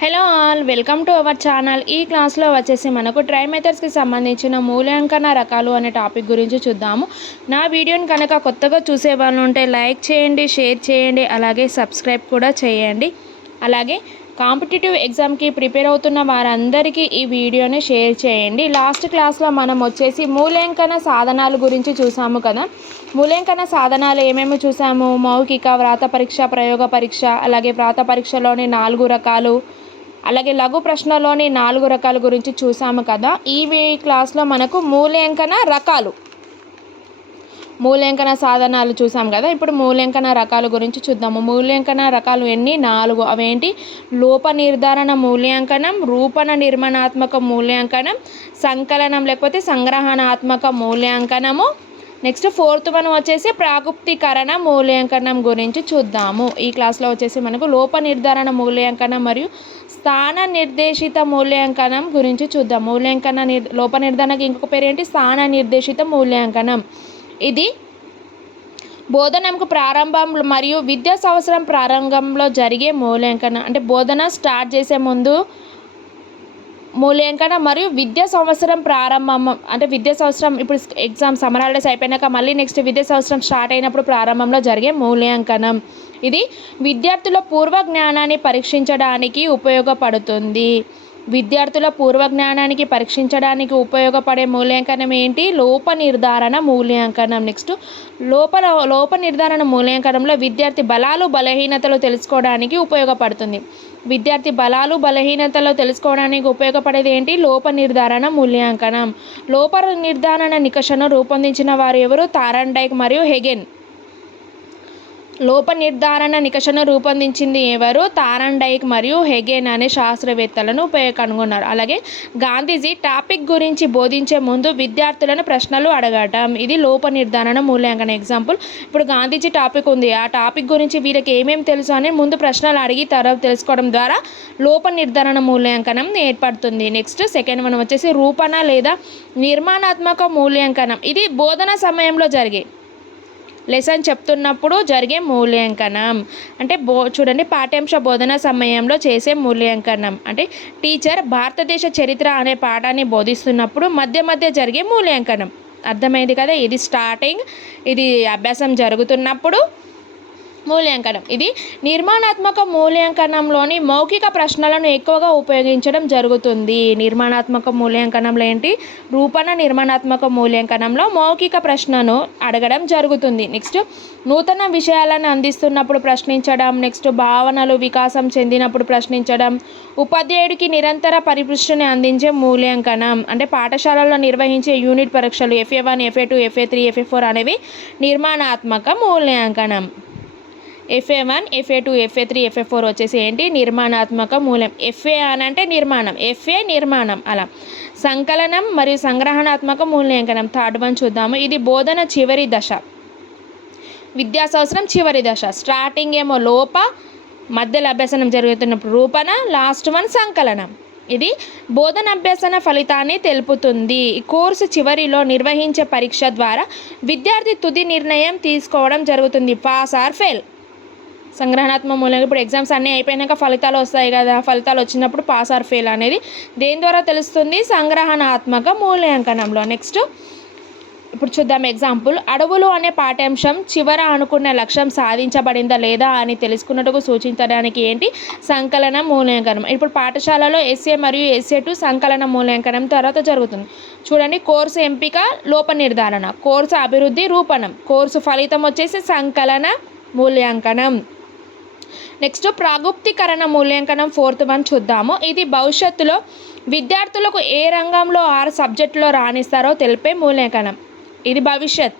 Hello all welcome to our channel. ఈ క్లాస్లో వచ్చేసి మనకు ట్రై మెథడ్స్కి సంబంధించిన మూల్యాంకన రకాలు అనే టాపిక్ గురించి చూద్దాము. నా వీడియోని కనుక కొత్తగా చూసే వాళ్ళు ఉంటే లైక్ చేయండి షేర్ చేయండి అలాగే సబ్స్క్రైబ్ కూడా చేయండి. అలాగే కాంపిటేటివ్ ఎగ్జామ్కి ప్రిపేర్ అవుతున్న వారందరికీ ఈ వీడియోని షేర్ చేయండి. లాస్ట్ క్లాస్లో మనం వచ్చేసి మూల్యాంకన సాధనాల గురించి చూసాము కదా. మూల్యాంకన సాధనాలు ఏమేమి చూసాము? మౌఖిక వ్రాత పరీక్ష ప్రయోగ పరీక్ష అలాగే వ్రాత పరీక్షలోని నాలుగు రకాలు అలాగే లఘు ప్రశ్నలోని నాలుగు రకాల గురించి చూసాము కదా. ఈ క్లాస్లో మనకు మూల్యాంకన రకాలు. మూల్యాంకన సాధనాలు చూసాం కదా. ఇప్పుడు మూల్యాంకన రకాల గురించి చూద్దాము. మూల్యాంకన రకాలు ఎన్ని? నాలుగు. అవేంటి? లోప నిర్ధారణ మూల్యాంకనం రూపణ నిర్మాణాత్మక మూల్యాంకనం సంకలనం లేకపోతే సంగ్రహణాత్మక మూల్యాంకనము నెక్స్ట్ ఫోర్త్ వన్ వచ్చేసి ప్రాగుప్తీకరణ మూల్యాంకనం గురించి చూద్దాము. ఈ క్లాస్లో వచ్చేసి మనకు లోప నిర్ధారణ మూల్యాంకనం మరియు స్థాన నిర్దేశిత మూల్యాంకనం గురించి చూద్దాం. మూల్యాంకన నిర్ లోప నిర్ధారణకి ఇంకొక పేరు ఏంటి? స్థాన నిర్దేశిత మూల్యాంకనం. ఇది బోధనకు ప్రారంభం మరియు విద్యా సంవత్సరం ప్రారంభంలో జరిగే మూల్యాంకనం అంటే బోధన స్టార్ట్ చేసే ముందు మూల్యాంకనం మరియు విద్యా సంవత్సరం ప్రారంభం అంటే విద్యా సంవత్సరం ఇప్పుడు ఎగ్జామ్ సమ్మర్ హాలిడేస్ అయిపోయినాక మళ్ళీ నెక్స్ట్ విద్యా సంవత్సరం స్టార్ట్ అయినప్పుడు ప్రారంభంలో జరిగే మూల్యాంకనం ఇది విద్యార్థుల పూర్వ జ్ఞానాన్ని పరీక్షించడానికి ఉపయోగపడుతుంది. విద్యార్థుల పూర్వ జ్ఞానానికి పరీక్షించడానికి ఉపయోగపడే మూల్యాంకనం ఏంటి? లోప నిర్ధారణ మూల్యాంకనం నెక్స్ట్ లోపల లోప నిర్ధారణ మూల్యాంకనంలో విద్యార్థి బలాలు బలహీనతలు తెలుసుకోవడానికి ఉపయోగపడుతుంది. విద్యార్థి బలాలు బలహీనతలు తెలుసుకోవడానికి ఉపయోగపడేది ఏంటి? లోప నిర్ధారణ మూల్యాంకనం. లోప నిర్ధారణ నికషను రూపొందించిన వారు ఎవరు? తారండైక్ మరియు హెగెన్. లోప నిర్ధారణ నికషను రూపొందించింది ఎవరు? తారండైక్ మరియు హెగెన్ అనే శాస్త్రవేత్తలను కనుగొన్నారు అలాగే గాంధీజీ టాపిక్ గురించి బోధించే ముందు విద్యార్థులను ప్రశ్నలు అడగటం. ఇది లోప నిర్ధారణ మూల్యాంకన ఎగ్జాంపుల్. ఇప్పుడు గాంధీజీ టాపిక్ ఉంది. ఆ టాపిక్ గురించి వీరికి ఏమేమి తెలుసు అని ముందు ప్రశ్నలు అడిగి తర్వాత తెలుసుకోవడం ద్వారా లోప నిర్ధారణ మూల్యాంకనం ఏర్పడుతుంది. నెక్స్ట్ సెకండ్ వన్ వచ్చేసి రూపణ లేదా నిర్మాణాత్మక మూల్యాంకనం. ఇది బోధన సమయంలో జరిగే లెసన్ చెప్తున్నప్పుడు జరిగే మూల్యాంకనం. అంటే బో చూడండి పాఠ్యాంశ బోధన సమయంలో చేసే మూల్యాంకనం. అంటే టీచర్ భారతదేశ చరిత్ర అనే పాఠాన్ని బోధిస్తున్నప్పుడు మధ్య మధ్య జరిగే మూల్యాంకనం. అర్థమైంది కదా? ఇది స్టార్టింగ్ ఇది అభ్యాసం జరుగుతున్నప్పుడు మూల్యాంకనం. ఇది నిర్మాణాత్మక మూల్యాంకనంలోని మౌఖిక ప్రశ్నలను ఎక్కువగా ఉపయోగించడం జరుగుతుంది. నిర్మాణాత్మక మూల్యాంకనంలో ఏంటి? రూపణ నిర్మాణాత్మక మూల్యాంకనంలో మౌఖిక ప్రశ్నను అడగడం జరుగుతుంది. నెక్స్ట్ నూతన విషయాలను అందిస్తున్నప్పుడు ప్రశ్నించడం నెక్స్ట్ భావనలు వికాసం చెందినప్పుడు ప్రశ్నించడం ఉపాధ్యాయుడికి నిరంతర పరిపృష్టిని అందించే మూల్యాంకనం అంటే పాఠశాలలో నిర్వహించే యూనిట్ పరీక్షలు FA one FA two FA three FA four అనేవి నిర్మాణాత్మక మూల్యాంకనం. FA one FA two FA three FA four వచ్చేసి ఏంటి? నిర్మాణాత్మక మూలం. ఎఫ్ఏ అని అంటే నిర్మాణం. ఎఫ్ఏ నిర్మాణం. అలా. సంకలనం మరియు సంగ్రహణాత్మక మూల్యాంకనం. థర్డ్ వన్ చూద్దాము. ఇది బోధన చివరి దశ. విద్యా సంవత్సరం చివరి దశ. స్టార్టింగ్ ఏమో లోప మధ్యలో అభ్యసనం జరుగుతున్నప్పుడు రూపణ లాస్ట్ వన్ సంకలనం. ఇది బోధన అభ్యసన ఫలితాన్ని తెలుపుతుంది. కోర్సు చివరిలో నిర్వహించే పరీక్ష ద్వారా విద్యార్థి తుది నిర్ణయం తీసుకోవడం జరుగుతుంది. పాస్ ఆర్ ఫెయిల్ సంగ్రహణాత్మక మూలంగా ఇప్పుడు ఎగ్జామ్స్ అన్నీ అయిపోయినాక ఫలితాలు వస్తాయి కదా. ఫలితాలు వచ్చినప్పుడు పాస్ ఆర్ ఫెయిల్ అనేది దేని ద్వారా తెలుస్తుంది? సంగ్రహణాత్మక మూల్యాంకనంలో. నెక్స్ట్ ఇప్పుడు చూద్దాం ఎగ్జాంపుల్ అడవులు అనే పాఠ్యాంశం చివర అనుకున్న లక్ష్యం సాధించబడిందా లేదా అని తెలుసుకున్నట్టుకు సూచించడానికి ఏంటి? సంకలన మూల్యాంకనం. ఇప్పుడు పాఠశాలలో ఎస్ఏ మరియు ఎస్ఏ టూ సంకలన మూల్యాంకనం తర్వాత జరుగుతుంది. చూడండి కోర్సు ఎంపిక లోప నిర్ధారణ. కోర్సు అభివృద్ధి రూపణం. కోర్సు ఫలితం వచ్చేసి సంకలన మూల్యాంకనం. నెక్స్ట్ ప్రాగుప్తీకరణ మూల్యాంకనం ఫోర్త్ వన్ చూద్దాము. ఇది భవిష్యత్తులో విద్యార్థులకు ఏ రంగంలో ఆరు సబ్జెక్టులో రాణిస్తారో తెలిపే మూల్యాంకనం. ఇది భవిష్యత్.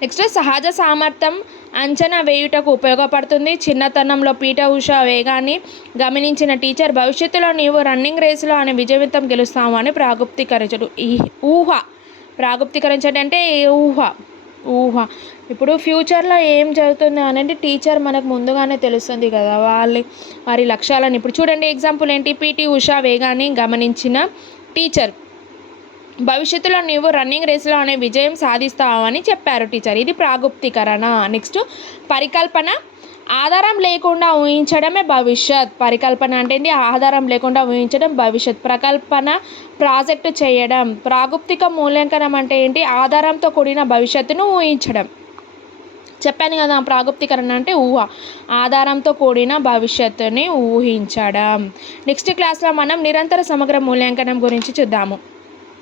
నెక్స్ట్ సహజ సామర్థ్యం అంచనా వేయుటకు ఉపయోగపడుతుంది. చిన్నతనంలో పీట ఉష వేగాన్ని గమనించిన టీచర్ భవిష్యత్తులో నీవు రన్నింగ్ రేసులో అనే విజయవంతం గెలుస్తాము అని ప్రాగుప్తీకరించడు. ఈ ఊహ. ప్రాగుప్తీకరించడం అంటే ఈ ఊహ? ఊహ. ఇప్పుడు ఫ్యూచర్లో ఏం జరుగుతుంది అనేది టీచర్ మనకు ముందుగానే తెలుస్తుంది కదా వాళ్ళ వారి లక్ష్యాలను. ఇప్పుడు చూడండి ఎగ్జాంపుల్ ఏంటి? పీటీ ఉషా వేగాన్ని గమనించిన టీచర్. భవిష్యత్తులో నీవు రన్నింగ్ రేస్లో అనే విజయం సాధిస్తావని చెప్పారు టీచర్. ఇది ప్రాగుప్తీకరణ. నెక్స్ట్ పరికల్పన. ఆధారం లేకుండా ఊహించడమే భవిష్యత్. పరికల్పన అంటే ఏంటి? ఆధారం లేకుండా ఊహించడం భవిష్యత్. ప్రకల్పన ప్రాజెక్టు చేయడం. ప్రాగుప్తిక మూల్యాంకనం అంటే ఏంటి? ఆధారంతో కూడిన భవిష్యత్తును ఊహించడం. చెప్పాను కదా ప్రాగుప్తికరణ అంటే ఊహ. ఆధారంతో కూడిన భవిష్యత్తుని ఊహించడం. నెక్స్ట్ క్లాస్లో మనం నిరంతర సమగ్ర మూల్యాంకనం గురించి చూద్దాము.